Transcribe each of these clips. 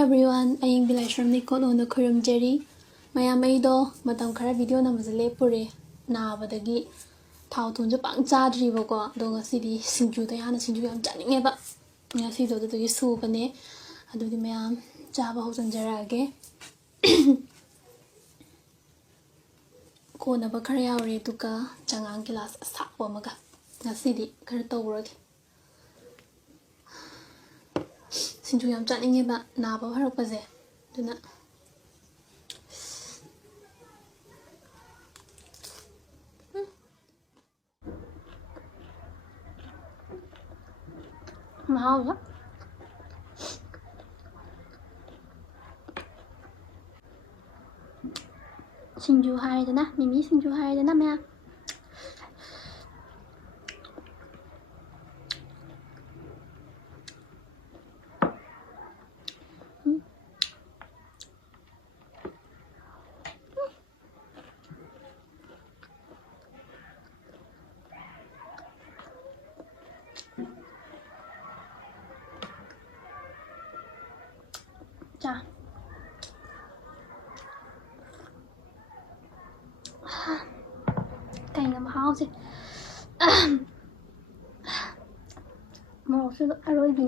everyone, aying Bilashram Nicole on the Kurum Jerry. Maya Maido, Madame Kara video numbers lepure. Na badagi Tau Tunja Pang Zadri Vogo, Donga City, Sinju, the Hana Sinju, I'm telling ever. Yasi do the soup and I do the man Java House and Jarage. Kona Bakariare Tuka, Jangangilas, Sapomaga. Nasidi, Karato work. Since we am chatting about Nabo Harpaze, do not. Mahal. Sinju higher than that, Mimi Sinju higher than that, man. Ja. Cái ngầm hao gì một sự rồi gì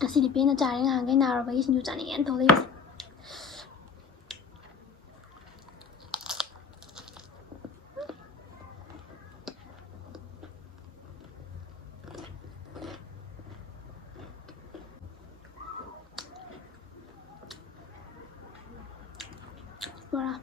Así pena cari ngang cái nào rồi vậy Sinju chani en thôi đi. Bora.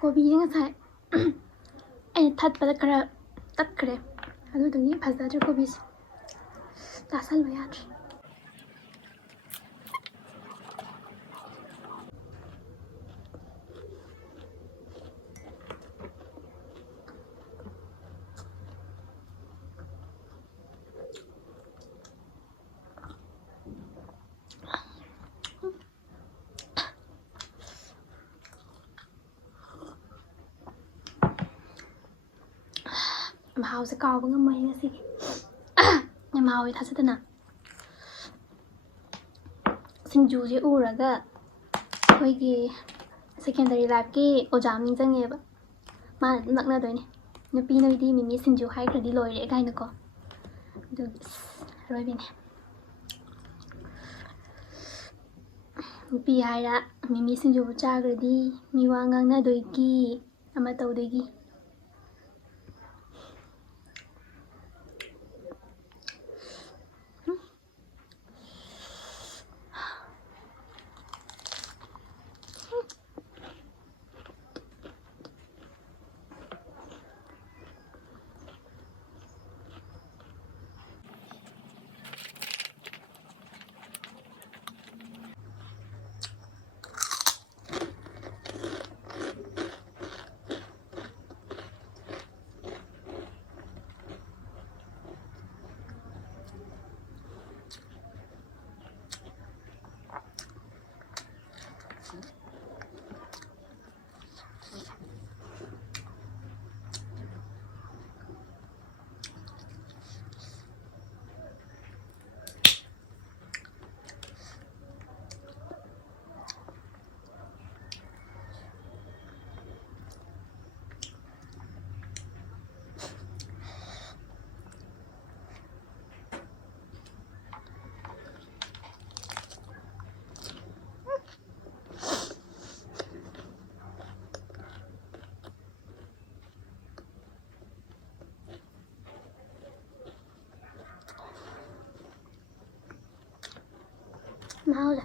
Kobi yang sai ai that pada kara tat kare adu dungi phasa jar kobi tasal ba yaar Mahal sẽ cao với ngâm mây nữa gì nhà màu thì thật sự nè Sinju ji uraga hoigi secondary life ki ojam ning jange ba ma nakna doine nupi noi di Mimi Sinju hai khadi loire kai na ko du roi bine nupi hai ra Mimi Sinju cha gradi mi wa ngang na doi ki ama tau doi gi mahal.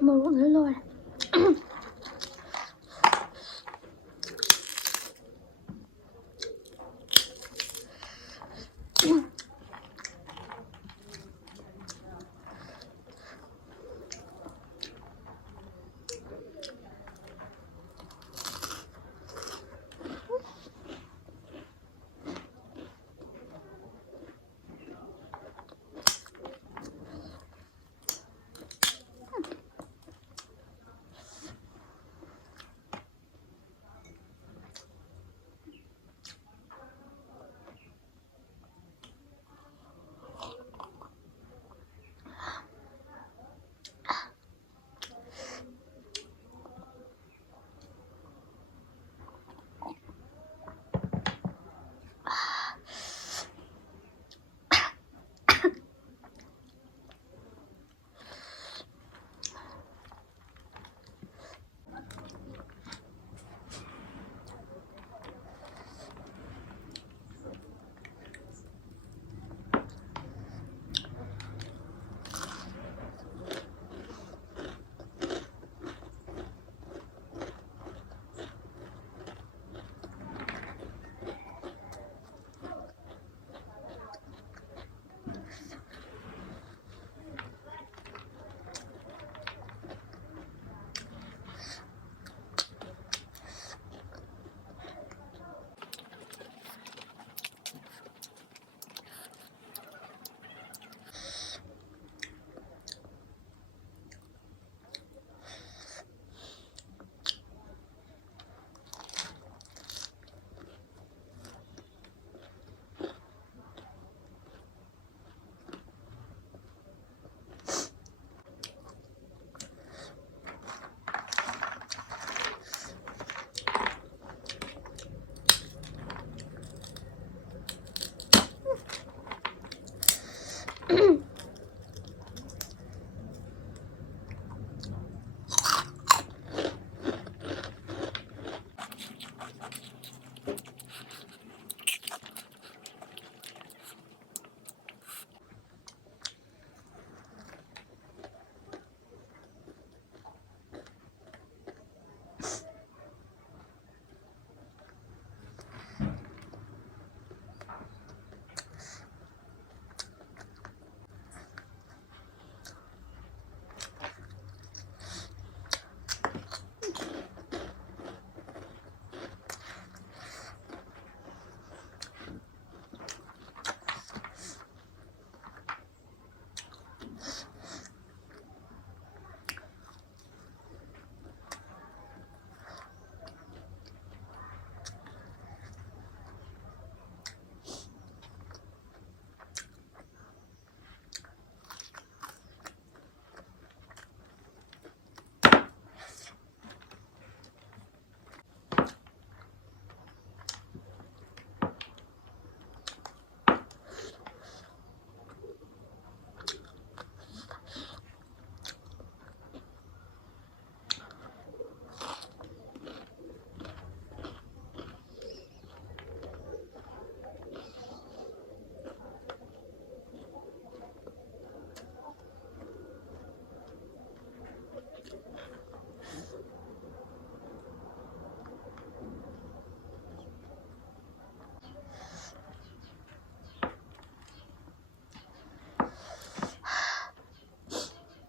Một nữa rồi.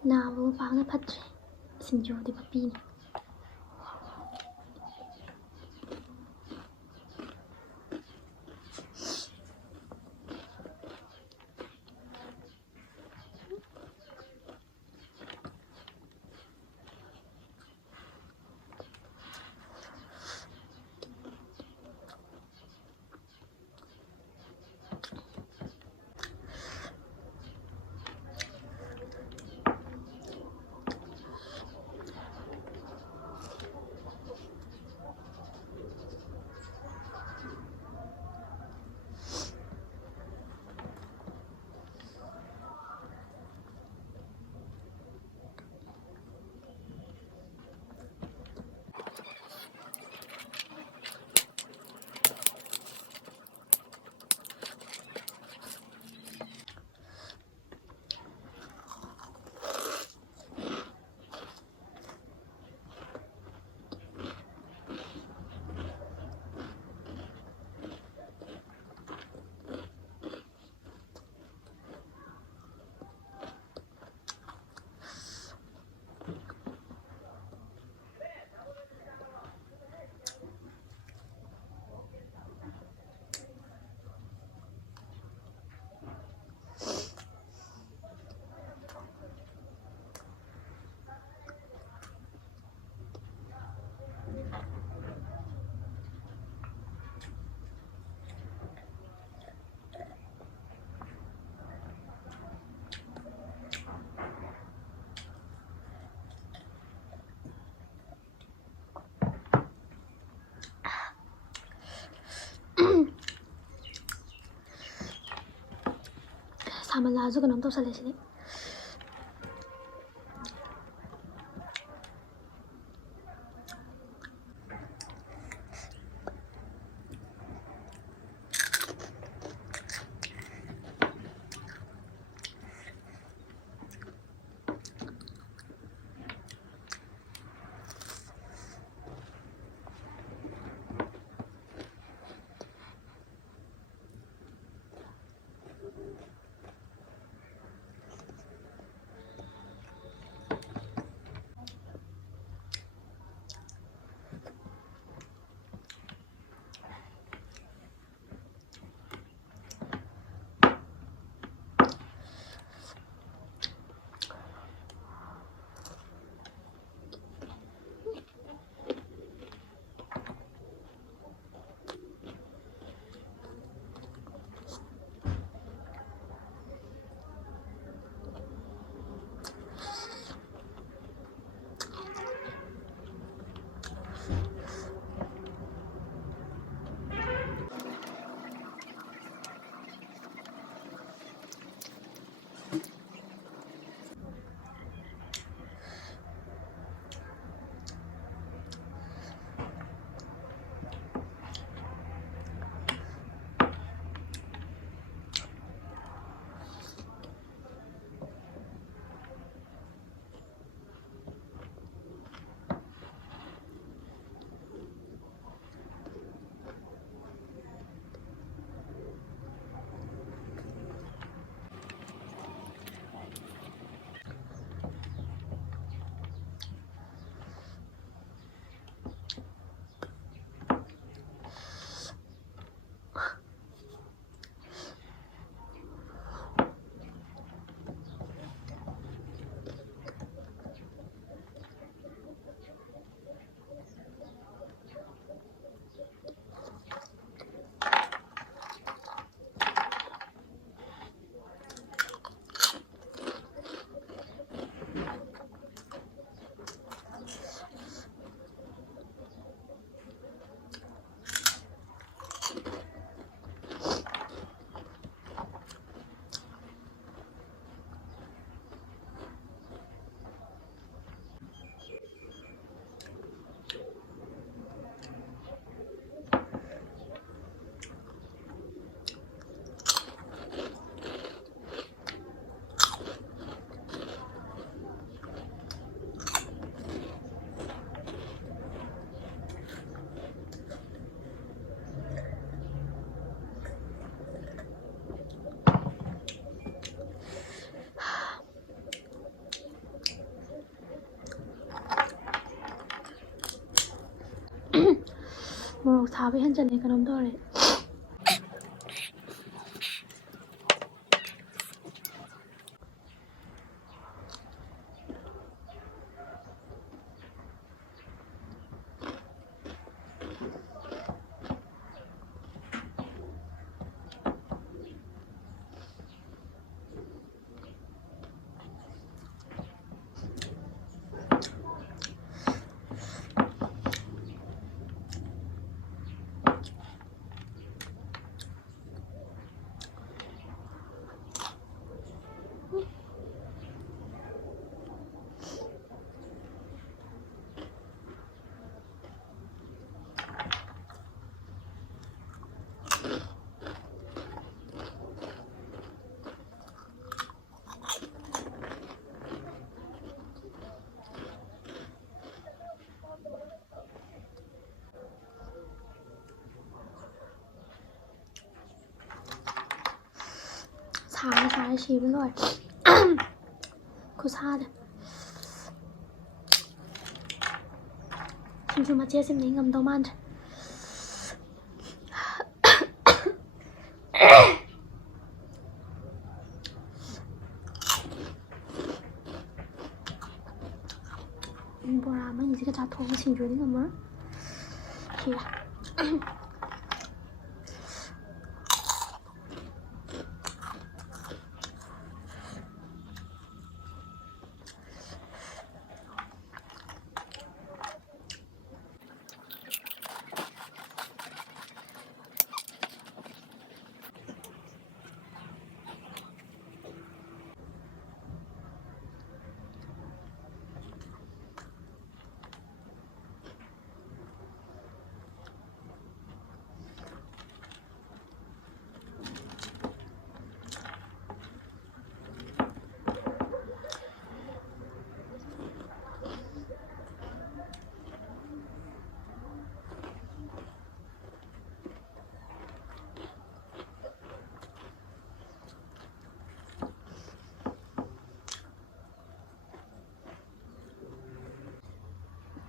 나부 방에 팠지. 신주디 바삐니. 사만라주 그놈 또 살래시네. Morok sabi henjani kanom dore. Sai xì với rồi. Cô xa đấy. Xin chú mà chia xem lấy ngầm tàu man. Bora mấy cái trả thùng xin chú lấy ngầm mớ. Thì là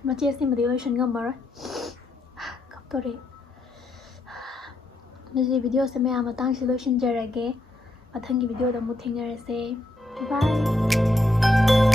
mà chia sẻ một điều chuyện ngầm rồi. Cấp tôi đấy. Nếu video sẽ mấy mà tăng solution giờ ra ghé. Và thân cái video đó một thing ra sẽ. Bye.